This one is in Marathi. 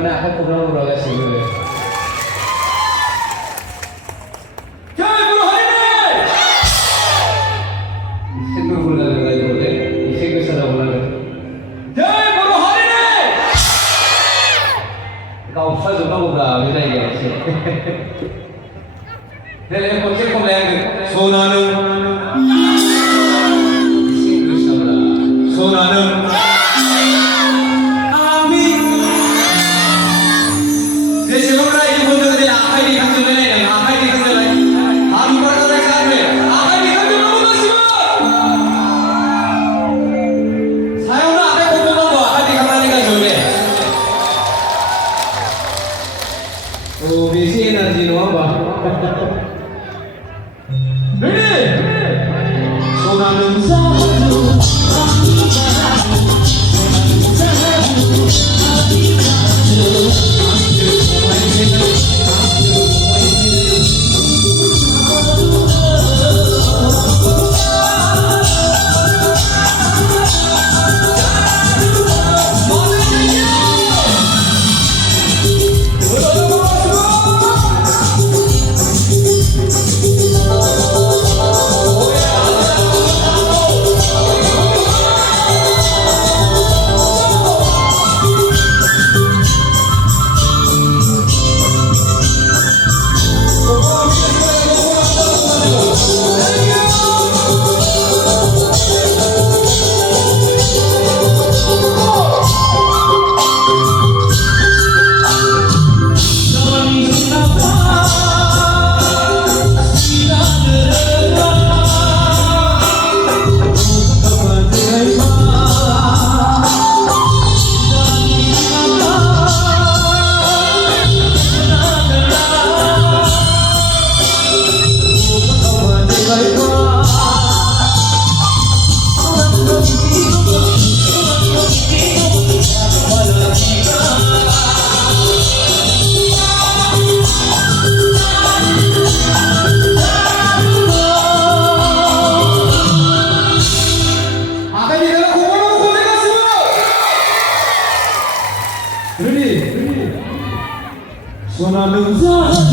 Gimana aku ngobrol-ngobrol sih dulu. जय गुरु हरिदेव इसे तो बोला बोले इसे को सदा बोला जय गुरु Haridev kau usah juga bola beda ya sih. Dari konsep pembelajaran सोनानं Inggris sama. सोनानं आम्ही देशभरात एक बोलतो ते आखाई खातो नाही आखाई खातो नाही आम्ही पडतो साहेब आखाई खातो नको शिव साहेब आखाई खातो नको आखाई खाताने काय जोडले Oh, bisi energi no apa? ready सोनानं साधू सोनानं साधू